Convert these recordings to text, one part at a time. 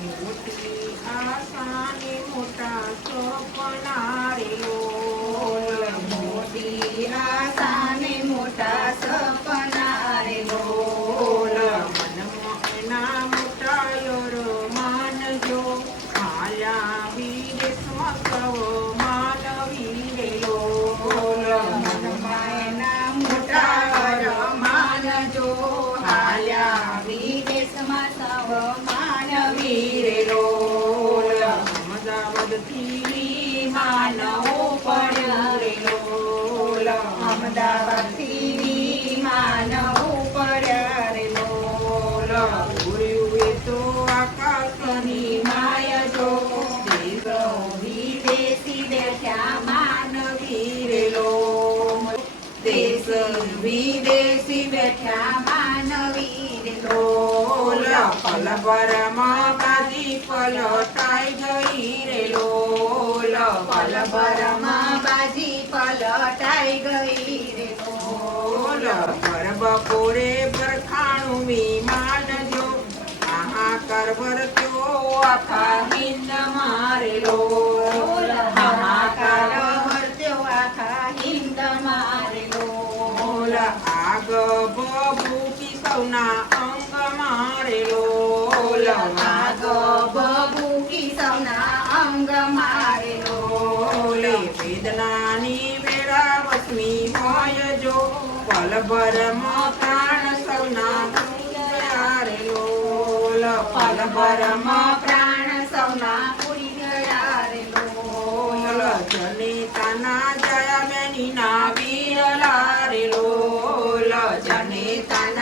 મોટી આશાને મોટા સપના રે. મોટી આશાને મોટા સપના રે બોલ લોલ મનમાં એના મોટા યોર માનજો માયા વિદેશમાં સૌ માનવી રે લોલ મનમાં એના મોટા અરમાન જો હાલ્યા વિદેશમાં સૌ વિદેશી બેઠા માનવી રે લોલ ભરમાં બાજી પલટાઈ ગઈ રે લોલ પલભરમાં બાજી પલટાઈ ગઈ રે લોલ પર બપોરે બરખાણું વિમાન જો હાહાકાર વર્ત્યો આખા હિંદ મારે લોલ કરવર વર્ત્યો આખા હિંદ મારે આગ બબૂકી સૌના અંગ મારે લોલ આગ બબૂકી સૌના અંગ મારે લોલ. લોલ વેદનાની વેળા વસમી હોય જો પલભરમાં પ્રાણ સૌના લોલ. પલભરમાં પ્રાણ સૌના ઉડી ગયા રે લોલ. લોલ જનેતાના જયા મેની ના વીર લારેલો જનેતાના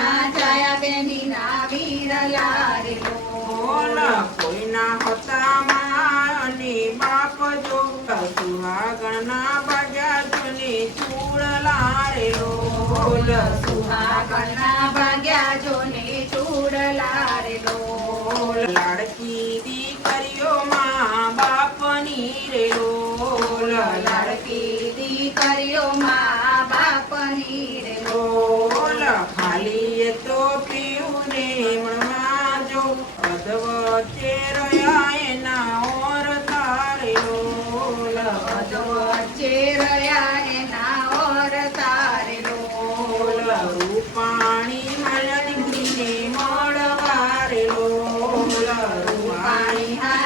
સુહાગણના ભાગ્યા જોને ચૂડલા રે લોલ સુહાગણના ભાગ્યા જોની ચૂડ લારે લોલ લાડકી દીકરીઓ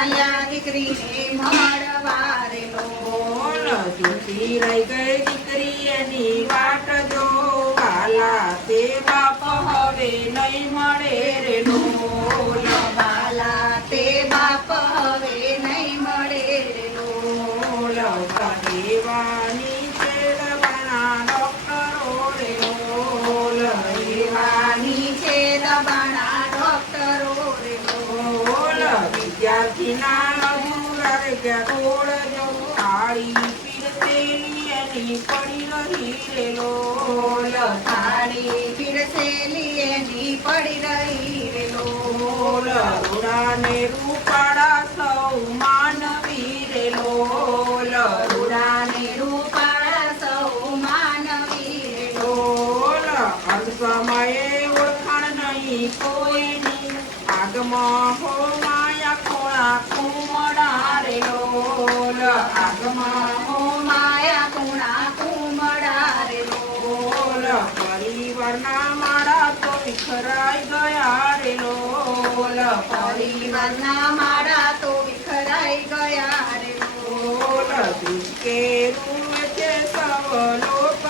પાણી દીકરીને મળવા રે ગઈ દીકરી એની વાટ જો. તે બાપ હવે નહીં મળે રે લોલ પડી રહી રે લોલ થાળી. પીરસેલી એની પડી રહી રે લોલ. લોલ રૂડાને રૂપાડા સૌ માનવી રે લોલ. રૂડાને રૂપાળા સૌ માનવી રે લોલ. અંત સમયે ઓળખાણ નહીં કોઈની. આગમાં હો માયા ખોળા કુમડા રે લોલ. આગમાં હો પરિવારના માળા તો વિખરાઈ ગયા રે લોલ. પરિવારના માળા તો વિખરાઈ ગયા રે લોલ. દુઃખે રૂવે છે સવ લોક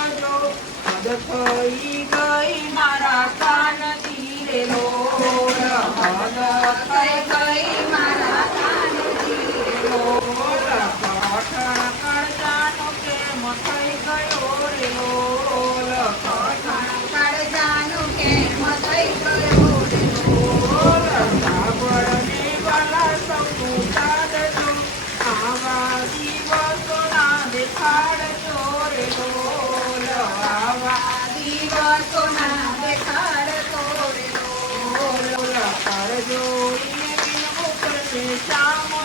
જો થઈ ગઈ મારા કાન તીરે લોલ હદ કઈ ગઈ મારા કાનજી રે લોલ કઠણ કળજાનો કેમ થઈ ગયો રે લોલ કઠણ કાળજાનું કેમ થઈ ગયો રે બોલ લોલ સાબરને વાલા સૌનું કાઢજો આવા દિવસોના દેખાડજો રે લોલ આવા દિવસોના દેખાડતો રે